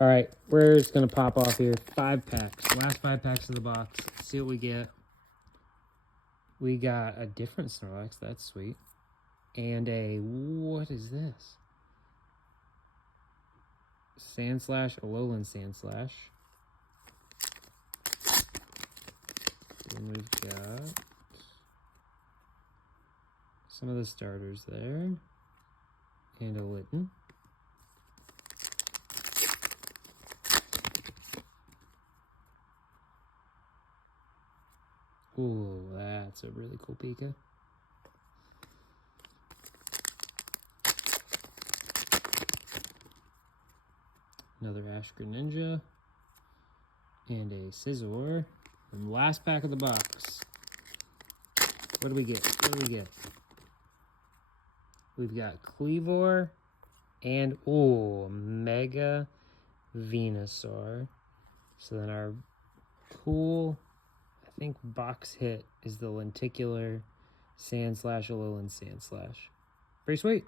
All right, we're just gonna pop off here. 5 packs. Last 5 packs of the box. Let's see what we get. We got a different Snorlax. That's sweet. And a, what is this? Sandslash, Alolan Sandslash. Then we've got some of the starters there. And a Litten. Ooh, that's a really cool Pika. Another Ash Greninja. And a Scizor. And last pack of the box. What do we get? What do we get? We've got Cleavor and, ooh, Mega Venusaur. So then our cool, I think, box hit is the Lenticular Sandslash, Alolan Sandslash. Pretty sweet.